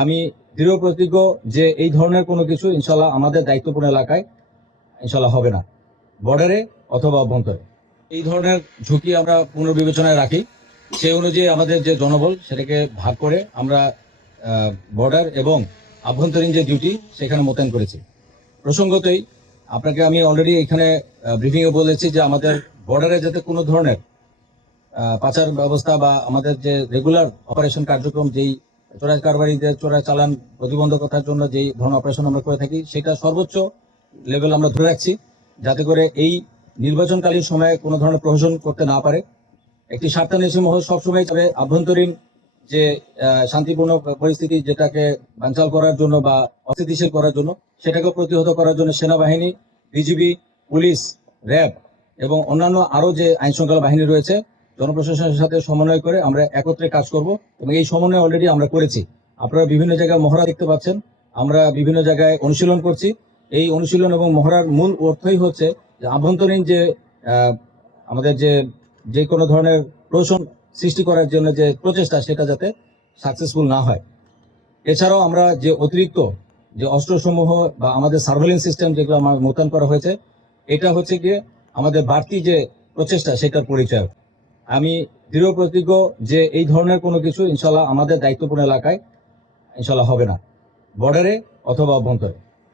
আমি দৃঢ় প্রতিজ্ঞ যে এই ধরনের কোনো কিছু ইনশাল্লাহ আমাদের দায়িত্বপূর্ণ এলাকায় ইনশাল্লাহ হবে না, বর্ডারে অথবা অভ্যন্তরে। এই ধরনের ঝুঁকি আমরা পুনর্বিবেচনায় রাখি। সেই অনুযায়ী আমাদের যে জনবল সেটাকে ভাগ করে আমরা বর্ডার এবং আভ্যন্তরীণ যে ডিউটি সেখানে মোতায়েন করেছি। প্রসঙ্গতই আপনাকে আমি অলরেডি এখানে ব্রিফিংয়ে বলেছি যে আমাদের বর্ডারে যাতে কোনো ধরনের পাচার ব্যবস্থা বা আমাদের যে রেগুলার অপারেশন কার্যক্রম, যেই চোরাই কারবারিদের চোরাই চালান প্রতিবন্ধকতার জন্য যেই ধরনের অপারেশন আমরা করে থাকি, সেটা সর্বোচ্চ লেভেল আমরা ধরে রাখছি, যাতে করে এই নির্বাচনকালীন সময়ে কোনো ধরনের প্রহসন করতে না পারে। একটি স্বার্থান্বেষী মহল সবসময় চাবে আভ্যন্তরীণ যে শান্তিপূর্ণ পরিস্থিতি, যেটাকে বানচাল করার জন্য বা অস্থিতিশীল করার জন্য, সেটাকে প্রতিহত করার জন্য সেনাবাহিনী, বিজিবি, পুলিশ, র্যাব এবং অন্যান্য আরো যে আইন শৃঙ্খলা বাহিনী রয়েছে, জনপ্রশাসনের সাথে সমন্বয় করে আমরা একত্রে কাজ করব এবং এই সমন্বয় অলরেডি আমরা করেছি। আপনারা বিভিন্ন জায়গায় মহড়া দেখতে পাচ্ছেন, আমরা বিভিন্ন জায়গায় অনুশীলন করছি। এই অনুশীলন এবং মহড়ার মূল অর্থই হচ্ছে যে আভ্যন্তরীণ যে আমাদের যে কোনো ধরনের প্রহসন সৃষ্টি করার জন্য যে প্রচেষ্টা, সেটা যাতে সাকসেসফুল না হয়। এছাড়াও আমরা যে অতিরিক্ত যে অস্ত্রসমূহ বা আমাদের সার্ভেলেন্স সিস্টেম যেগুলো আমার মোতায়েন করা হয়েছে, এটা হচ্ছে গিয়ে আমাদের বাড়তি যে প্রচেষ্টা সেটার পরিচয়। আমি দৃঢ় প্রতিজ্ঞ যে এই ধরনের কোনো কিছু ইনশাল্লাহ আমাদের দায়িত্বপূর্ণ এলাকায় ইনশাল্লাহ হবে না, বর্ডারে অথবা অভ্যন্তরে।